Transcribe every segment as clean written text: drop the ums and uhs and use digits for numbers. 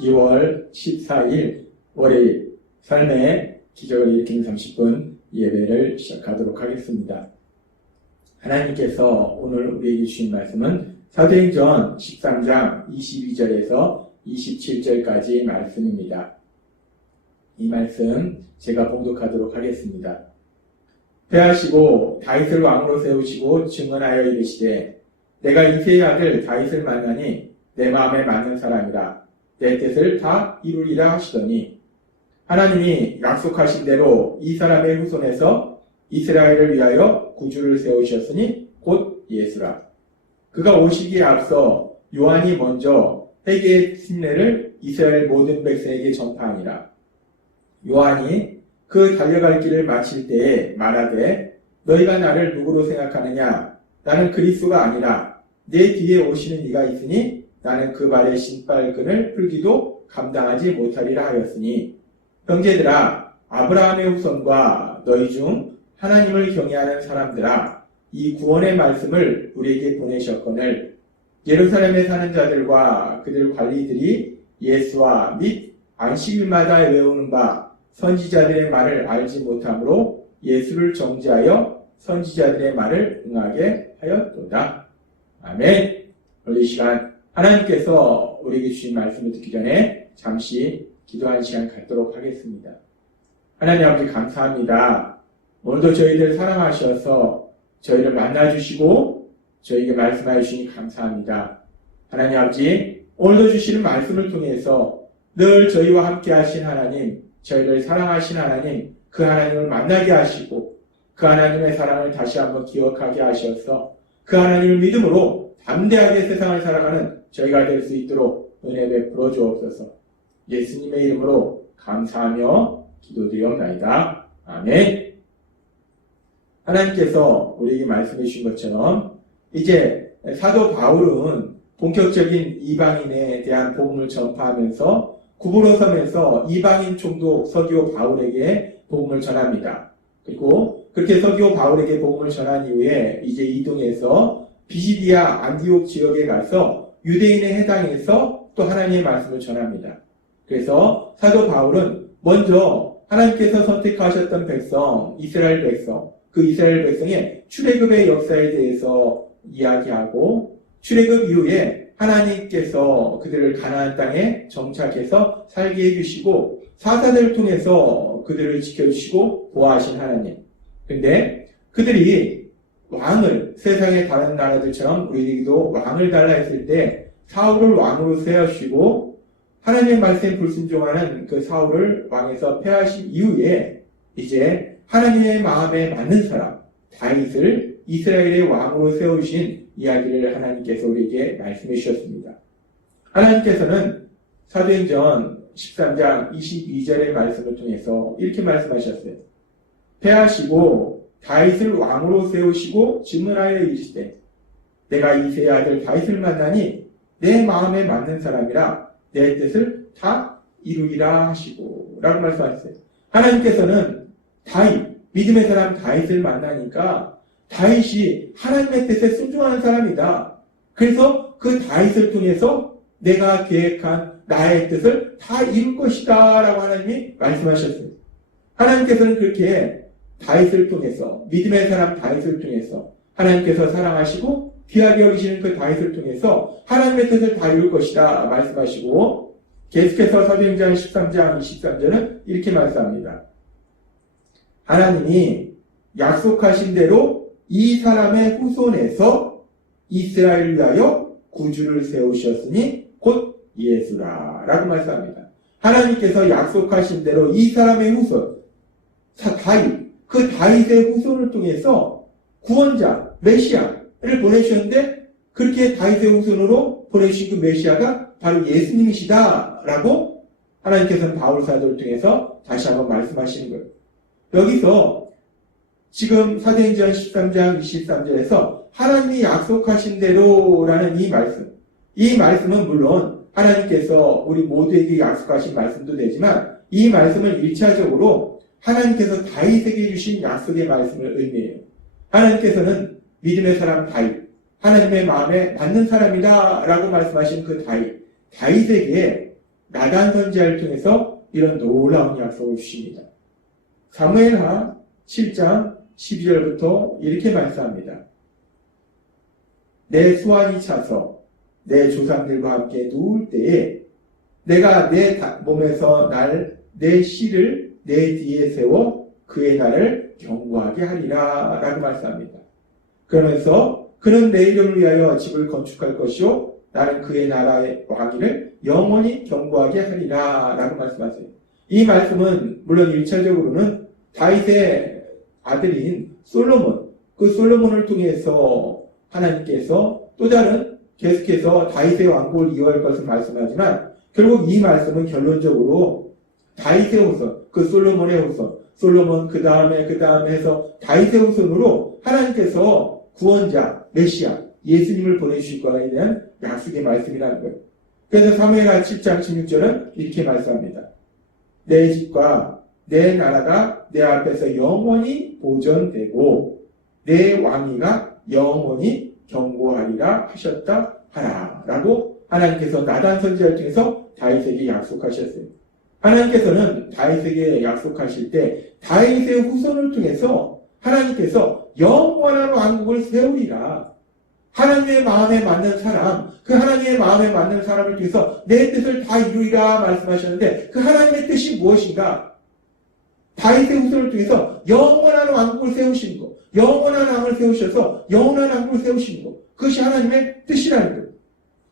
2월 14일 월요일 삶의 기적을 일으키는 30분 예배를 시작하도록 하겠습니다. 하나님께서 오늘 우리에게 주신 말씀은 사도행전 13장 22절에서 27절까지의 말씀입니다. 이 말씀 제가 봉독하도록 하겠습니다. 패하시고 다윗을 왕으로 세우시고 증언하여 이르시되 내가 이새의 아들 다윗을 만나니 내 마음에 맞는 사람이라 내 뜻을 다 이루리라 하시더니 하나님이 약속하신 대로 이 사람의 후손에서 이스라엘을 위하여 구주를 세우셨으니 곧 예수라. 그가 오시기에 앞서 요한이 먼저 회개의 씀례를 이스라엘 모든 백성에게 전파하니라. 요한이 그 달려갈 길을 마칠 때에 말하되 너희가 나를 누구로 생각하느냐? 나는 그리스도가 아니라 내 뒤에 오시는 이가 있으니 나는 그 발의 신발끈을 풀기도 감당하지 못하리라 하였으니 형제들아 아브라함의 후손과 너희 중 하나님을 경외하는 사람들아 이 구원의 말씀을 우리에게 보내셨거늘 예루살렘에 사는 자들과 그들 관리들이 예수와 및 안식일마다 외우는 바 선지자들의 말을 알지 못하므로 예수를 정죄하여 선지자들의 말을 응하게 하였도다. 아멘. 오늘 이 시간 하나님께서 우리에게 주신 말씀을 듣기 전에 잠시 기도하는 시간 갖도록 하겠습니다. 하나님 아버지 감사합니다. 오늘도 저희들 사랑하셔서 저희를 만나주시고 저희에게 말씀하여 주시니 감사합니다. 하나님 아버지 오늘도 주시는 말씀을 통해서 늘 저희와 함께 하신 하나님, 저희를 사랑하신 하나님, 그 하나님을 만나게 하시고 그 하나님의 사랑을 다시 한번 기억하게 하셔서 그 하나님을 믿음으로 담대하게 세상을 살아가는 저희가 될 수 있도록 은혜 베풀어 주옵소서. 예수님의 이름으로 감사하며 기도드리옵나이다. 아멘. 하나님께서 우리에게 말씀해 주신 것처럼 이제 사도 바울은 본격적인 이방인에 대한 복음을 전파하면서 구부러 서면서 이방인 총독 서기오 바울에게 복음을 전합니다. 그리고 그렇게 서기오 바울에게 복음을 전한 이후에 이제 이동해서 비시디아 안디옥 지역에 가서 유대인에 해당해서 또 하나님의 말씀을 전합니다. 그래서 사도 바울은 먼저 하나님께서 선택하셨던 백성, 이스라엘 백성, 그 이스라엘 백성의 출애굽의 역사에 대해서 이야기하고 출애굽 이후에 하나님께서 그들을 가나안 땅에 정착해서 살게 해주시고 사사들을 통해서 그들을 지켜주시고 보호하신 하나님. 그런데 그들이 왕을 세상의 다른 나라들처럼 우리에게도 왕을 달라 했을 때 사울을 왕으로 세우시고 하나님의 말씀에 불순종하는 그 사울을 왕에서 폐하신 이후에 이제 하나님의 마음에 맞는 사람 다윗을 이스라엘의 왕으로 세우신 이야기를 하나님께서 우리에게 말씀해 주셨습니다. 하나님께서는 사도행전 13장 22절의 말씀을 통해서 이렇게 말씀하셨어요. 폐하시고 다윗을 왕으로 세우시고 증언하여 이르시되 내가 이새의 아들 다윗을 만나니 내 마음에 맞는 사람이라 내 뜻을 다 이루리라 하시고 라고 말씀하셨어요. 하나님께서는 다윗, 믿음의 사람 다윗을 만나니까 다윗이 하나님의 뜻에 순종하는 사람이다. 그래서 그 다윗을 통해서 내가 계획한 나의 뜻을 다 이룰 것이다 라고 하나님이 말씀하셨습니다. 하나님께서는 그렇게 다윗을 통해서 믿음의 사람 다윗을 통해서 하나님께서 사랑하시고 귀하게 여기시는 그 다윗을 통해서 하나님의 뜻을 다 이룰 것이다 말씀하시고 계속해서 사도행전 13장 23절은 이렇게 말씀합니다. 하나님이 약속하신 대로 이 사람의 후손에서 이스라엘을 위하여 구주를 세우셨으니 곧 예수라 라고 말씀합니다. 하나님께서 약속하신 대로 이 사람의 후손 다윗, 그 다윗의 후손을 통해서 구원자 메시아를 보내주셨는데 그렇게 다윗의 후손으로 보내주신 그 메시아가 바로 예수님이시다 라고 하나님께서는 바울 사도를 통해서 다시 한번 말씀하시는 거예요. 여기서 지금 사도행전 13장 23절에서 하나님이 약속하신 대로라는 이 말씀은 물론 하나님께서 우리 모두에게 약속하신 말씀도 되지만 이 말씀을 1차적으로 하나님께서 다윗에게 주신 약속의 말씀을 의미해요. 하나님께서는 믿음의 사람 다윗, 하나님의 마음에 맞는 사람이다 라고 말씀하신 그 다윗에게 나단 선지자를 통해서 이런 놀라운 약속을 주십니다. 사무엘하 7장 12절부터 이렇게 말씀합니다. 내 수완이 차서 내 조상들과 함께 누울 때에 내가 내 몸에서 내 씨를 내 뒤에 세워 그의 날을 경고하게 하리라 라고 말씀합니다. 그러면서 그는 내 이름을 위하여 집을 건축할 것이요 나는 그의 나라의 왕위를 영원히 경고하게 하리라 라고 말씀하세요. 이 말씀은 물론 1차적으로는 다윗의 아들인 솔로몬, 그 솔로몬을 통해서 하나님께서 또 다른 계속해서 다윗의 왕국을 이어갈 것을 말씀하지만 결국 이 말씀은 결론적으로 다윗의 후손, 그 솔로몬의 후손, 솔로몬 그 다음에 해서 다윗의 후손으로 하나님께서 구원자, 메시아, 예수님을 보내주실 거에 대한 약속의 말씀이라는 거예요. 그래서 사무엘하 7장 16절은 이렇게 말씀합니다. 내 집과 내 나라가 내 앞에서 영원히 보존되고 내 왕위가 영원히 경고하리라 하셨다 하라 라고 하나님께서 나단 선지자를 통해서 다윗에게 약속하셨어요. 하나님께서는 다윗에게 약속하실 때 다윗의 후손을 통해서 하나님께서 영원한 왕국을 세우리라. 하나님의 마음에 맞는 사람, 그 하나님의 마음에 맞는 사람을 통해서 내 뜻을 다 이루리라 말씀하셨는데 그 하나님의 뜻이 무엇인가? 다윗의 후손을 통해서 영원한 왕국을 세우시는 것, 영원한 왕을 세우셔서 영원한 왕국을 세우시는 것, 그것이 하나님의 뜻이라는 것.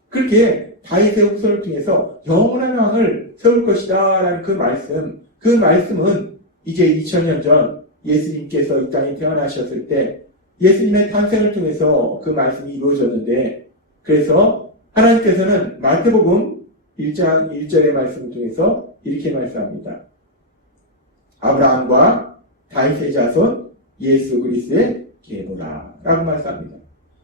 그렇게 다윗의 후손을 통해서 영원한 왕을 세울 것이다 라는 그 말씀은 이제 2000년 전 예수님께서 이 땅에 태어나셨을 때 예수님의 탄생을 통해서 그 말씀이 이루어졌는데, 그래서 하나님께서는 마태복음 1장 1절의 말씀을 통해서 이렇게 말씀합니다. 아브라함과 다윗의 자손 예수 그리스도의 계보라 라고 말씀합니다.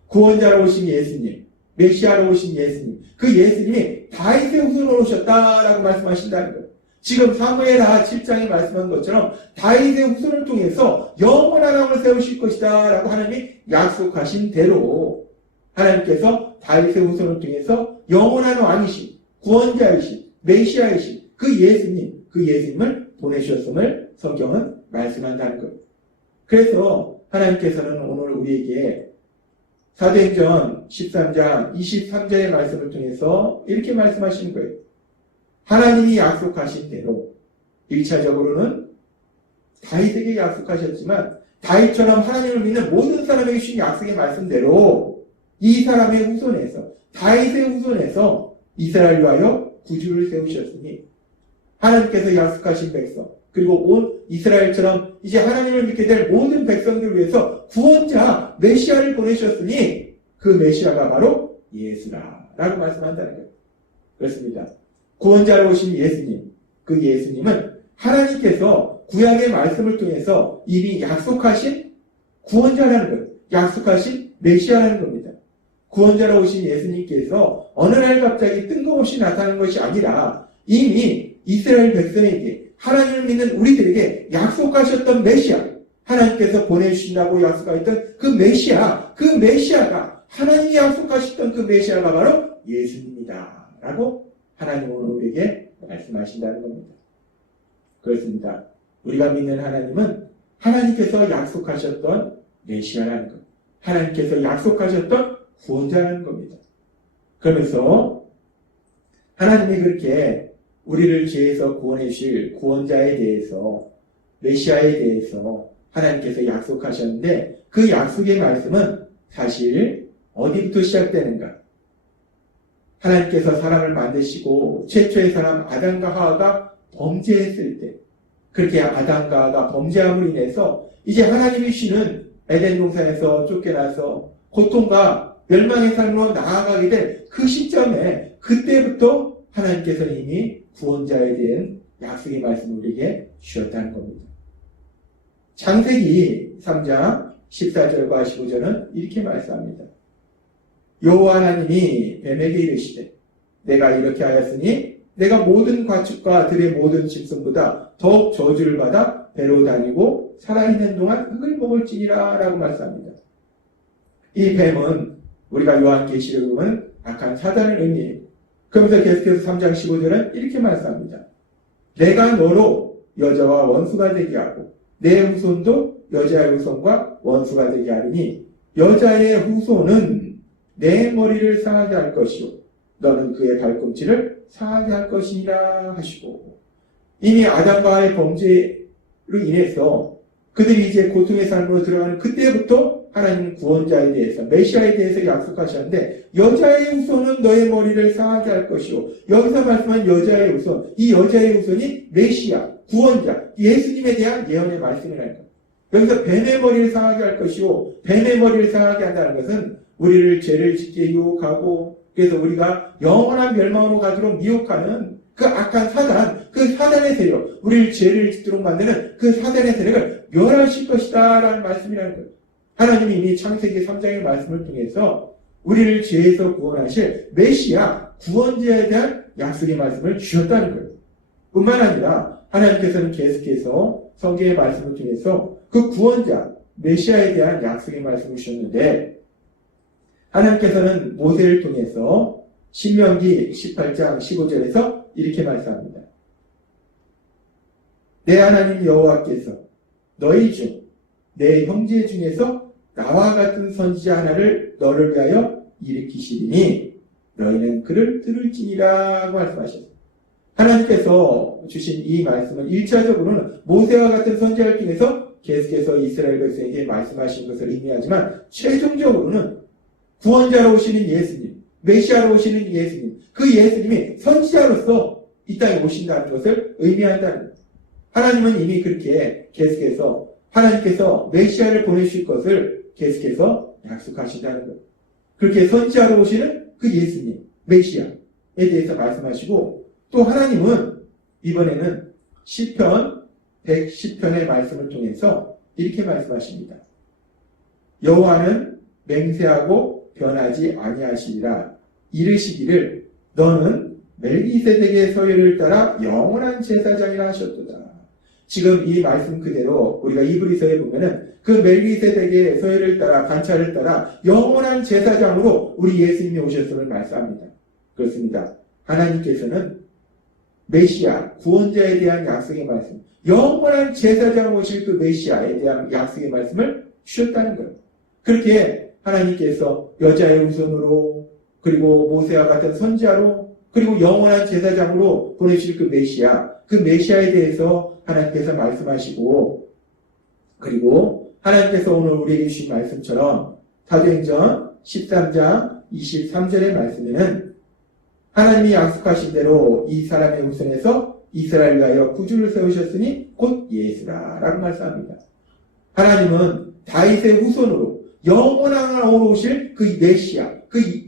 구원자로 오신 예수님, 메시아로 오신 예수님, 그 예수님이 다윗의 후손으로 오셨다라고 말씀하신다는 거예요. 지금 사무엘하 7장에 말씀한 것처럼 다윗의 후손을 통해서 영원한 왕을 세우실 것이다 라고 하나님이 약속하신 대로 하나님께서 다윗의 후손을 통해서 영원한 왕이신, 구원자이신, 메시아이신 그 예수님을 보내주셨음을 성경은 말씀한다는 거예요. 그래서 하나님께서는 오늘 우리에게 사도행전 13장 23절의 말씀을 통해서 이렇게 말씀하시는 거예요. 하나님이 약속하신 대로 1차적으로는 다윗에게 약속하셨지만 다윗처럼 하나님을 믿는 모든 사람에게 주신 약속의 말씀대로 이 사람의 후손에서, 다윗의 후손에서 이스라엘을 위하여 구주를 세우셨으니 하나님께서 약속하신 백성, 그리고 온 이스라엘처럼 이제 하나님을 믿게 될 모든 백성들을 위해서 구원자 메시아를 보내셨으니 그 메시아가 바로 예수라 라고 말씀한다는 거예요. 그렇습니다. 구원자로 오신 예수님, 그 예수님은 하나님께서 구약의 말씀을 통해서 이미 약속하신 구원자라는 거예요. 약속하신 메시아라는 겁니다. 구원자로 오신 예수님께서 어느 날 갑자기 뜬금없이 나타나는 것이 아니라 이미 이스라엘 백성에게, 하나님을 믿는 우리들에게 약속하셨던 메시아, 하나님께서 보내주신다고 약속하셨던 그 메시아가 하나님이 약속하셨던 그 메시아가 바로 예수님이다 라고 하나님은 우리에게 말씀하신다는 겁니다. 그렇습니다. 우리가 믿는 하나님은 하나님께서 약속하셨던 메시아라는 것, 하나님께서 약속하셨던 구원자라는 겁니다. 그러면서 하나님이 그렇게 우리를 죄에서 구원해 주실 구원자에 대해서, 메시아에 대해서 하나님께서 약속하셨는데 그 약속의 말씀은 사실 어디부터 시작되는가? 하나님께서 사람을 만드시고 최초의 사람 아담과 하와가 범죄했을 때, 그렇게 아담과 하와가 범죄함으로 인해서 이제 하나님이 주시는 에덴 동산에서 쫓겨나서 고통과 멸망의 삶으로 나아가게 된 그 시점에, 그때부터 하나님께서는 이미 구원자에 대한 약속의 말씀을 우리에게 주셨다는 겁니다. 창세기 3장 14절과 15절은 이렇게 말씀합니다. 여호와 하나님이 뱀에게 이르시되 내가 이렇게 하였으니 내가 모든 가축과 들의 모든 짐승보다 더욱 저주를 받아 배로 다니고 살아있는 동안 흙을 먹을지니라 라고 말씀합니다. 이 뱀은 우리가 요한계시록에 보면 악한 사단을 의미해요. 그러면서 계속해서 3장 15절은 이렇게 말씀합니다. 내가 너로 여자와 원수가 되게 하고 내 후손도 여자의 후손과 원수가 되게 하리니 여자의 후손은 내 머리를 상하게 할 것이요 너는 그의 발꿈치를 상하게 할 것이니라 하시고, 이미 아담과의 범죄로 인해서 그들이 이제 고통의 삶으로 들어가는 그때부터 하나님은 구원자에 대해서, 메시아에 대해서 약속하셨는데 여자의 후손은 너의 머리를 상하게 할 것이요, 여기서 말씀한 여자의 후손, 이 여자의 후손이 메시아, 구원자, 예수님에 대한 예언의 말씀이라는 거예요. 여기서 뱀의 머리를 상하게 할 것이요, 뱀의 머리를 상하게 한다는 것은 우리를 죄를 짓게 유혹하고, 그래서 우리가 영원한 멸망으로 가도록 미혹하는 그 악한 사단, 그 사단의 세력, 우리를 죄를 짓도록 만드는 그 사단의 세력을 멸하실 것이다 라는 말씀이라는 거예요. 하나님이 이미 창세기 3장의 말씀을 통해서 우리를 죄에서 구원하실 메시아, 구원자에 대한 약속의 말씀을 주셨다는 거예요. 뿐만 아니라 하나님께서는 계속해서 성경의 말씀을 통해서 그 구원자, 메시아에 대한 약속의 말씀을 주셨는데, 하나님께서는 모세를 통해서 신명기 18장 15절에서 이렇게 말씀합니다. 내 하나님 여호와께서 너희 중 내 형제 중에서 나와 같은 선지자 하나를 너를 위하여 일으키시리니 너희는 그를 들을지니라고 말씀하셨습니다. 하나님께서 주신 이 말씀은 1차적으로는 모세와 같은 선지자를 통해서 계속해서 이스라엘 백성에게 말씀하신 것을 의미하지만, 최종적으로는 구원자로 오시는 예수님, 메시아로 오시는 예수님, 그 예수님이 선지자로서 이 땅에 오신다는 것을 의미한다는 거예요. 하나님은 이미 그렇게 계속해서 하나님께서 메시아를 보내실 것을 계속해서 약속하신다는 거예요. 그렇게 선지자로 오시는 그 예수님, 메시아에 대해서 말씀하시고, 또 하나님은 이번에는 시편 110편의 말씀을 통해서 이렇게 말씀하십니다. 여호와는 맹세하고 변하지 아니하시리라. 이르시기를 너는 멜기세덱의 서열을 따라 영원한 제사장이라 하셨도다. 지금 이 말씀 그대로 우리가 이브리서에 보면은 그 멜기세덱의 서열을 따라, 관찰을 따라 영원한 제사장으로 우리 예수님이 오셨음을 말씀합니다. 그렇습니다. 하나님께서는 메시아, 구원자에 대한 약속의 말씀, 영원한 제사장 오실 그 메시아에 대한 약속의 말씀을 주셨다는 거예요. 그렇게 하나님께서 여자의 후손으로, 그리고 모세와 같은 선지자로, 그리고 영원한 제사장으로 보내실 그 메시아, 그 메시아에 대해서 하나님께서 말씀하시고, 그리고 하나님께서 오늘 우리에게 주신 말씀처럼 사도행전 13장 23절의 말씀에는 하나님이 약속하신 대로 이 사람의 후손에서 이스라엘을 위하여 구주를 세우셨으니 곧 예수라 라고 말씀합니다. 하나님은 다윗의 후손으로 영원한 왕으로 오실 그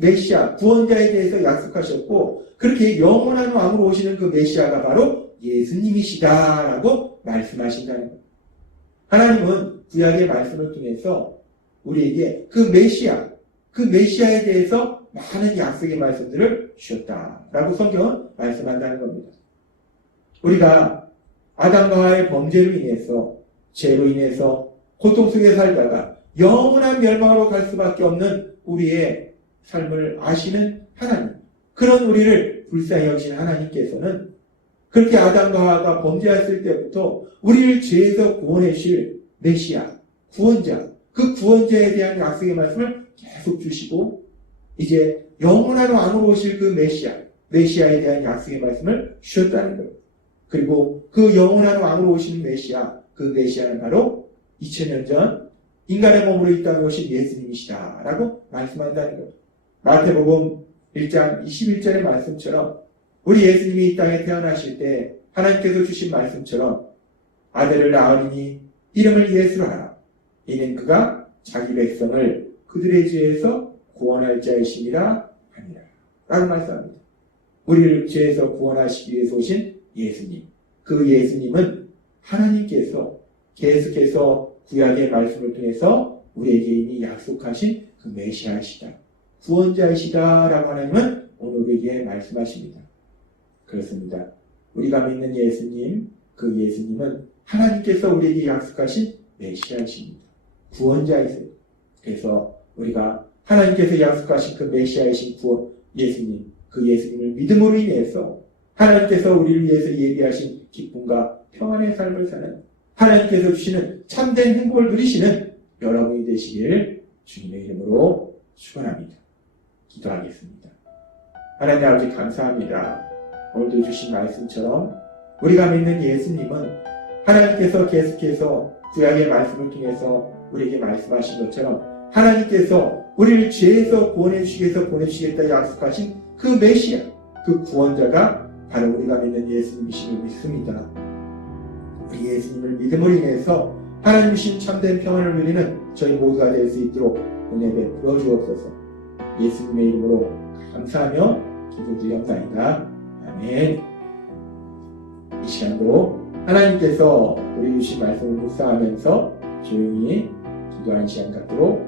메시아, 구원자에 대해서 약속하셨고, 그렇게 영원한 왕으로 오시는 그 메시아가 바로 예수님이시다라고 말씀하신다는 거예요. 하나님은 구약의 말씀을 통해서 우리에게 그 메시아에 대해서 많은 약속의 말씀들을 주셨다라고 성경은 말씀한다는 겁니다. 우리가 아담과 하와의 범죄로 인해서, 죄로 인해서 고통 속에 살다가 영원한 멸망으로 갈 수밖에 없는 우리의 삶을 아시는 하나님, 그런 우리를 불쌍히 여기신 하나님께서는 그렇게 아담과 하와가 범죄했을 때부터 우리를 죄에서 구원해 주실 메시아, 구원자, 그 구원자에 대한 약속의 말씀을 계속 주시고, 이제 영원한 왕으로 오실 그 메시아에 대한 약속의 말씀을 주셨다는 거예요. 그리고 그 영원한 왕으로 오신 메시아, 그 메시아는 바로 2000년 전 인간의 몸으로 이 땅에 오신 예수님이시다 라고 말씀한다는 거예요. 마태복음 1장 21절의 말씀처럼 우리 예수님이 이 땅에 태어나실 때 하나님께서 주신 말씀처럼 아들을 낳으리니 이름을 예수라 하라. 이는 그가 자기 백성을 그들의 죄에서 구원할 자이심이라 하니라 라고 말씀합니다. 우리를 죄에서 구원하시기 위해서 오신 예수님, 그 예수님은 하나님께서 계속해서 구약의 말씀을 통해서 우리에게 이미 약속하신 그 메시아이시다, 구원자이시다 라고 하나님은 오늘 우리에게 말씀하십니다. 그렇습니다. 우리가 믿는 예수님, 그 예수님은 하나님께서 우리에게 약속하신 메시아이십니다. 구원자이세요. 그래서 우리가 하나님께서 약속하신 그 메시아이신 예수님, 그 그 예수님을 믿음으로 인해서 하나님께서 우리를 위해서 예비하신 기쁨과 평안의 삶을 사는, 하나님께서 주시는 참된 행복을 누리시는 여러분이 되시길 주님의 이름으로 축원합니다. 기도하겠습니다. 하나님 아버지 감사합니다. 오늘도 주신 말씀처럼 우리가 믿는 예수님은 하나님께서 계속해서 구약의 말씀을 통해서 우리에게 말씀하신 것처럼 하나님께서 우리를 죄에서 구원해 주시기 위해서 보내주시겠다 약속하신 그 메시아, 그 구원자가 바로 우리가 믿는 예수님이심을 믿습니다. 우리 예수님을 믿음으로 인해서 하나님이신 참된 평안을 누리는 저희 모두가 될 수 있도록 은혜 베풀어 주옵소서. 예수님의 이름으로 감사하며 기도드리옵나이다. 아멘. 이 시간도 하나님께서 우리 주신 말씀을 묵상하면서 조용히 기도하는 시간 갖도록